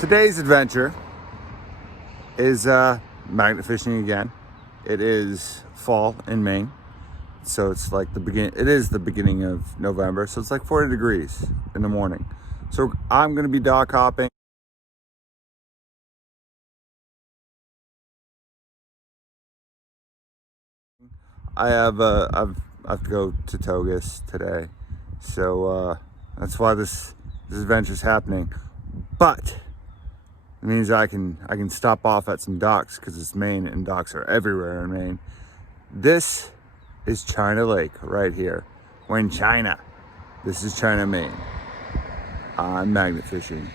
Today's adventure is magnet fishing again. It is fall in Maine, so it's like it is the beginning of November, so it's like 40 degrees in the morning. So I'm gonna be dock hopping. I have I have to go to Togus today, so that's why this adventure's happening. But it means I can stop off at some docks because it's Maine and docks are everywhere in Maine. This is China Lake right here. We're in China. This is China, Maine. I'm magnet fishing,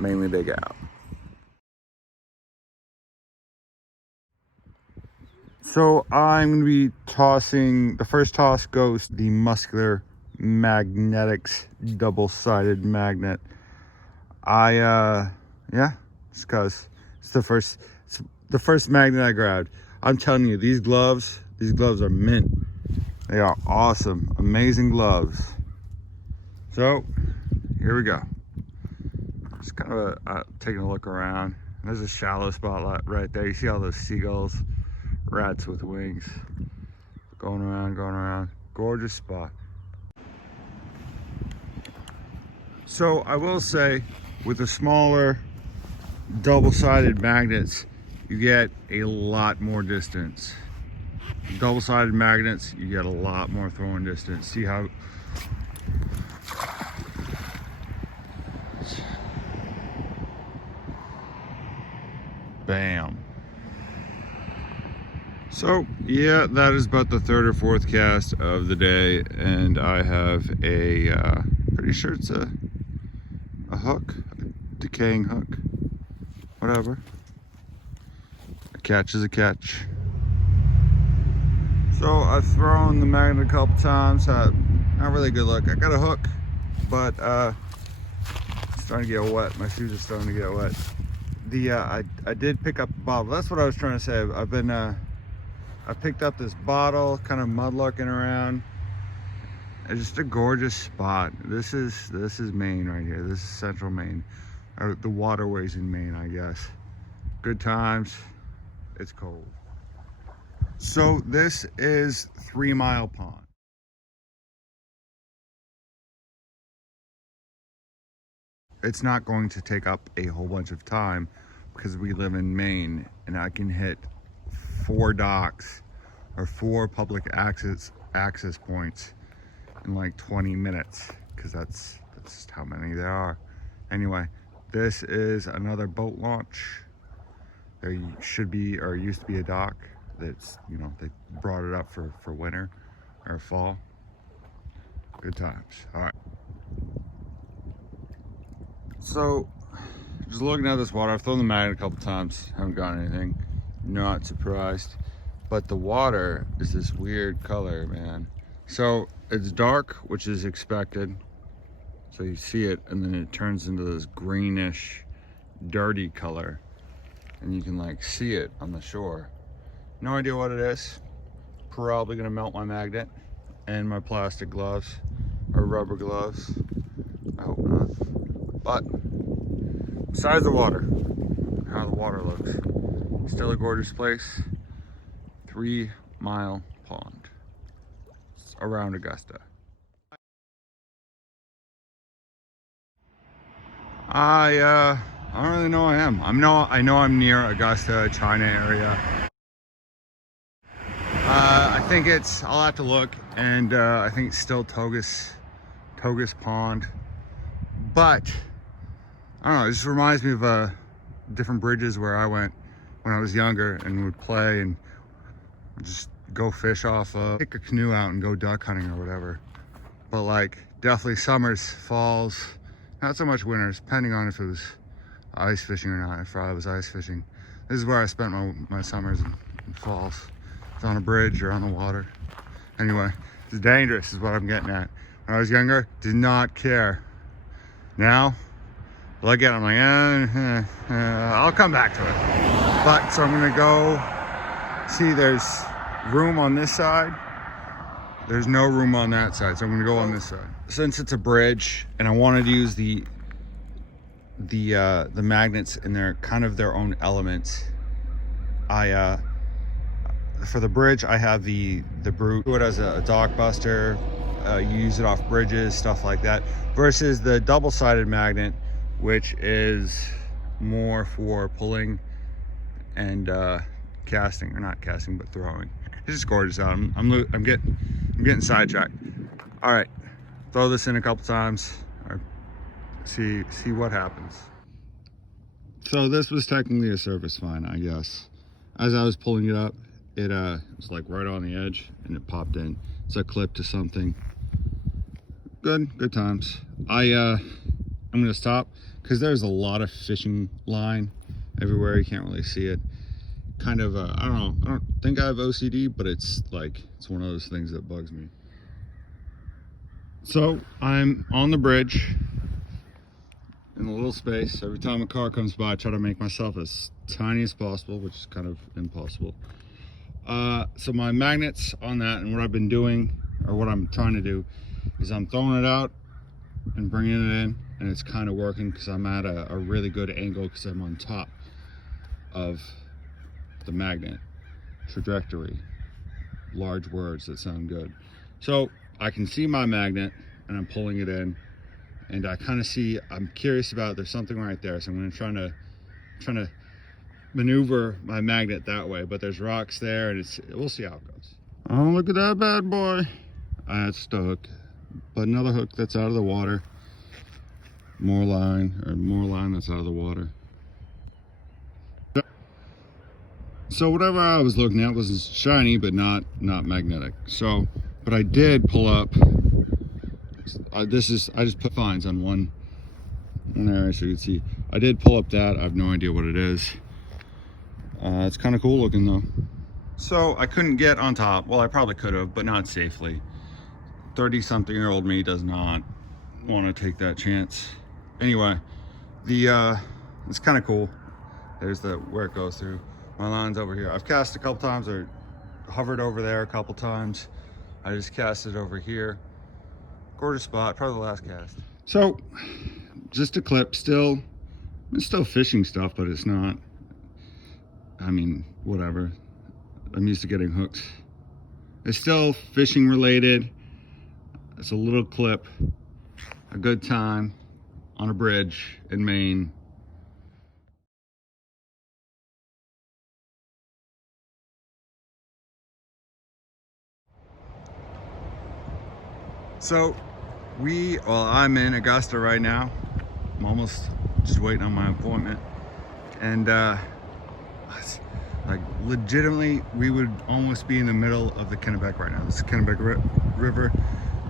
mainly big out. So I'm gonna be tossing, the first toss goes the Muscular Magnetics double-sided magnet. Yeah, it's because it's the first magnet I grabbed. I'm telling you, these gloves are mint. They are awesome, amazing gloves. So here we go. Just kind of taking a look around. There's a shallow spot right there. You see all those seagulls, rats with wings, going around. Gorgeous spot. So I will say, with the smaller double-sided magnets, you get a lot more distance. Double-sided magnets, you get a lot more throwing distance. See how bam. So yeah, that is about the third or fourth cast of the day, and I have a pretty sure it's a hook, a decaying hook, whatever. A catch is a catch. So I've thrown the magnet a couple times, not really good luck. I got a hook, but it's starting to get wet. My shoes are starting to get wet. I did pick up a bottle. That's what I was trying to say. I picked up this bottle, kind of mud lurking around. It's just a gorgeous spot. This is Maine right here. This is central Maine, or the waterways in Maine, I guess. Good times. It's cold. So this is 3 Mile Pond. It's not going to take up a whole bunch of time because we live in Maine, and I can hit 4 docks or 4 public access points in like 20 minutes, because that's just how many there are. Anyway, this is another boat launch. There should be, or used to be, a dock that's, you know, they brought it up for winter or fall. Good times. All right. So just looking at this water, I've thrown the magnet a couple times, haven't got anything. Not surprised, but the water is this weird color, man. So it's dark, which is expected. So you see it, and then it turns into this greenish, dirty color, and you can like see it on the shore. No idea what it is. Probably gonna melt my magnet and my plastic gloves or rubber gloves. I hope not. But besides the water, how the water looks, still a gorgeous place. 3 Mile Pond. It's around Augusta. I don't really know where I am. I know I'm near Augusta, China area. I think I'll have to look, and I think it's still Togus Pond. But I don't know, it just reminds me of different bridges where I went when I was younger and would play and just go fish off, take a canoe out and go duck hunting or whatever. But like definitely summers, falls, not so much winters, depending on if it was ice fishing or not. If I was ice fishing, this is where I spent my summers and falls. It's on a bridge or on the water. Anyway, it's dangerous is what I'm getting at. When I was younger, did not care. Now, look at it, I'm like, I'll come back to it. But, so I'm gonna go see, there's room on this side. There's no room on that side, so I'm gonna go on this side. Since it's a bridge, and I wanted to use the the magnets in their kind of their own elements. For the bridge, I have the Brute. Do it as a dock buster. You use it off bridges, stuff like that, versus the double-sided magnet, which is more for pulling and casting, or not casting, but throwing. It's just gorgeous out. I'm getting sidetracked. All right, throw this in a couple times, or see what happens. So this was technically a surface fine, I guess. As I was pulling it up, it was like right on the edge, and it popped in. It's a clip to something. Good times. I'm gonna stop because there's a lot of fishing line everywhere. You can't really see it. Kind of I don't know, I don't think I have OCD, but it's one of those things that bugs me. So I'm on the bridge in a little space. Every time a car comes by, I try to make myself as tiny as possible, which is kind of impossible. So my magnets on that, and what I've been doing, or what I'm trying to do, is I'm throwing it out and bringing it in, and it's kind of working because I'm at a really good angle because I'm on top of the magnet trajectory. Large words that sound good. So I can see my magnet and I'm pulling it in, and I kind of see, I'm curious about, there's something right there, so I'm going to try to maneuver my magnet that way, but there's rocks there, and we'll see how it goes. Oh, look at that bad boy. That's the hook, but another hook that's out of the water. More line that's out of the water. So whatever I was looking at was shiny, but not magnetic. So, but I did pull up. I just put fines on one area so you can see. I did pull up that. I have no idea what it is. It's kind of cool looking though. So I couldn't get on top. Well, I probably could have, but not safely. 30-something-year-old me does not want to take that chance. Anyway, it's kind of cool. There's where it goes through. My line's over here. I've cast a couple times, or hovered over there a couple times. I just cast it over here. Gorgeous spot, probably the last cast. So, just a clip. It's still fishing stuff, but it's not. I mean, whatever. I'm used to getting hooked. It's still fishing related. It's a little clip. A good time on a bridge in Maine. So I'm in Augusta right now. I'm almost just waiting on my appointment, and like legitimately we would almost be in the middle of the Kennebec right now. This is Kennebec River.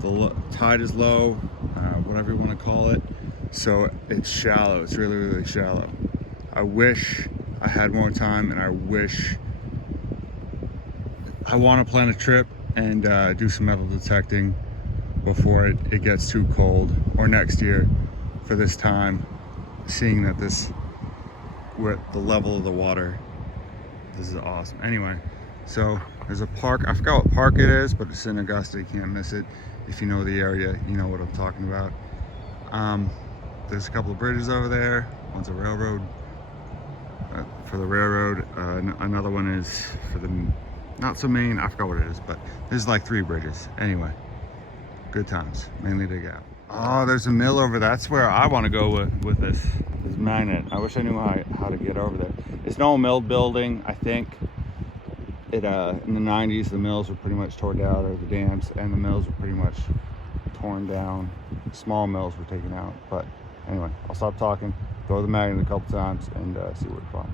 The tide is low, whatever you want to call it. So it's shallow. It's really shallow. I wish I had more time, and I want to plan a trip and do some metal detecting before it gets too cold, or next year for this time, seeing that with the level of the water, this is awesome. Anyway, so there's a park. I forgot what park it is, but it's in Augusta. You can't miss it. If you know the area, you know what I'm talking about. There's a couple of bridges over there. One's a railroad, for the railroad. Another one is for the, not so Maine, I forgot what it is, but there's like 3 bridges. Anyway, good times, mainly dig out. Oh, there's a mill over there. That's where I want to go with this magnet. I wish I knew how to get over there. It's an old mill building. I think in the 90s, the mills were pretty much torn down, or the dams and the mills were pretty much torn down. Small mills were taken out. But anyway, I'll stop talking, throw the magnet a couple times, and see what we find.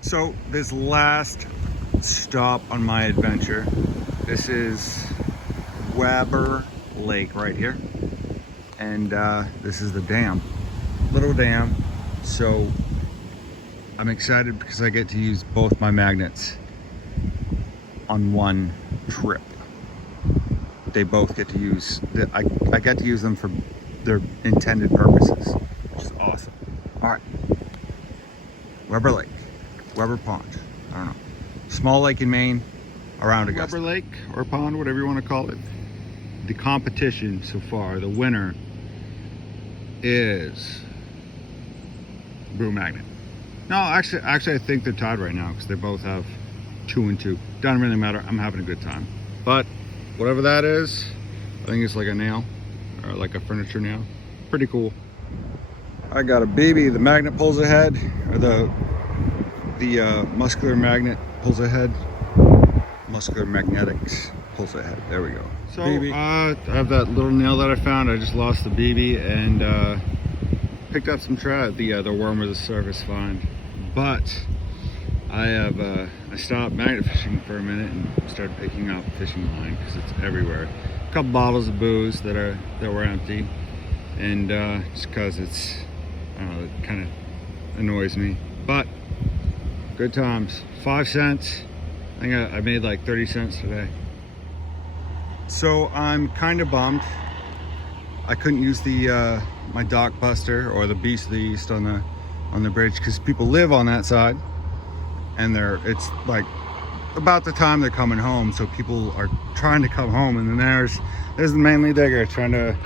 So this last stop on my adventure, this is Weber Lake right here, and this is the dam, little dam. So I'm excited because I get to use both my magnets on one trip. They both get to use, I get to use them for their intended purposes, which is awesome. All right, Weber Lake, Weber Pond, I don't know. Small lake in Maine, around Augusta. Weber Lake or pond, whatever you want to call it. the competition so far, the winner is Brew Magnet. No, actually I think they're tied right now because they both have 2 and 2. Doesn't really matter. I'm having a good time. But whatever that is, I think it's like a nail or like a furniture nail. Pretty cool. I got a BB. The magnet pulls ahead, or the Muscular Magnet pulls ahead. Muscular Magnetics pulls ahead. There we go. So I have that little nail that I found. I just lost the BB and picked up some trout. The worm was a surface find, but I stopped magnet fishing for a minute and started picking up fishing line because it's everywhere. A couple bottles of booze that were empty, and just because it's, I don't know, it kind of annoys me. But good times. 5 cents. I think I made like 30 cents today. So I'm kind of bummed I couldn't use the my dock buster or the Beast of the East on the bridge because people live on that side, and it's like about the time they're coming home, so people are trying to come home, and then there's the mainly digger trying to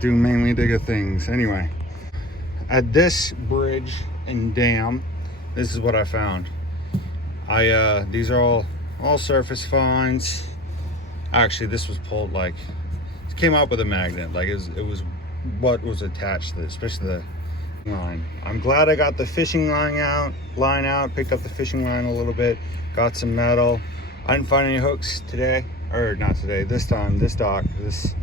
do mainly digger things. Anyway, at this bridge and dam, this is what I found. These are all surface finds. Actually, this was pulled, like, it came out with a magnet, like it was what was attached to it, especially the line. I'm glad I got the fishing line out, picked up the fishing line a little bit, got some metal. I didn't find any hooks today, or not today, this time, this dock, this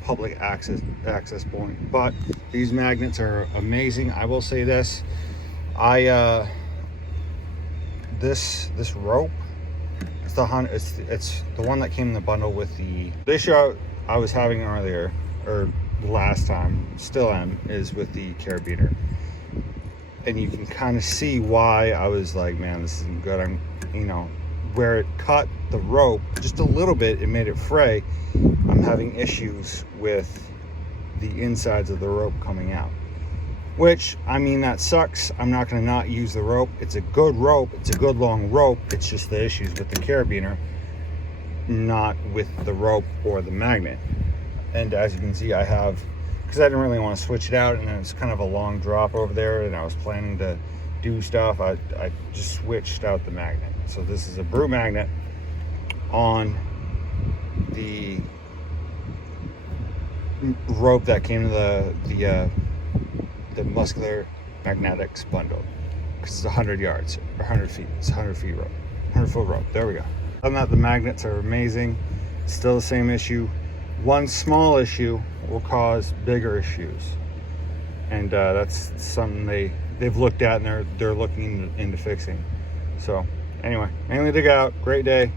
public access point. But these magnets are amazing. I will say this, this rope, it's the one that came in the bundle with the issue I was having earlier, or last time, still am, is with the carabiner. And you can kind of see why I was like, man, this isn't good. I'm, where it cut the rope just a little bit, it made it fray. I'm having issues with the insides of the rope coming out, which, I mean, that sucks. I'm not going to not use the rope. It's a good rope. It's a good long rope. It's just the issues with the carabiner, not with the rope or the magnet. And as you can see, I have, because I didn't really want to switch it out, and it's kind of a long drop over there, and I was planning to do stuff, I just switched out the magnet. So this is a Brew magnet on the rope that came to the Muscular Magnetics bundle, because it's 100 yards or 100 feet. It's 100 feet rope, 100-foot rope. There we go. Other than that, the magnets are amazing. Still the same issue. One small issue will cause bigger issues, and that's something they've looked at, and they're looking into fixing. So anyway, mainly dig out. Great day.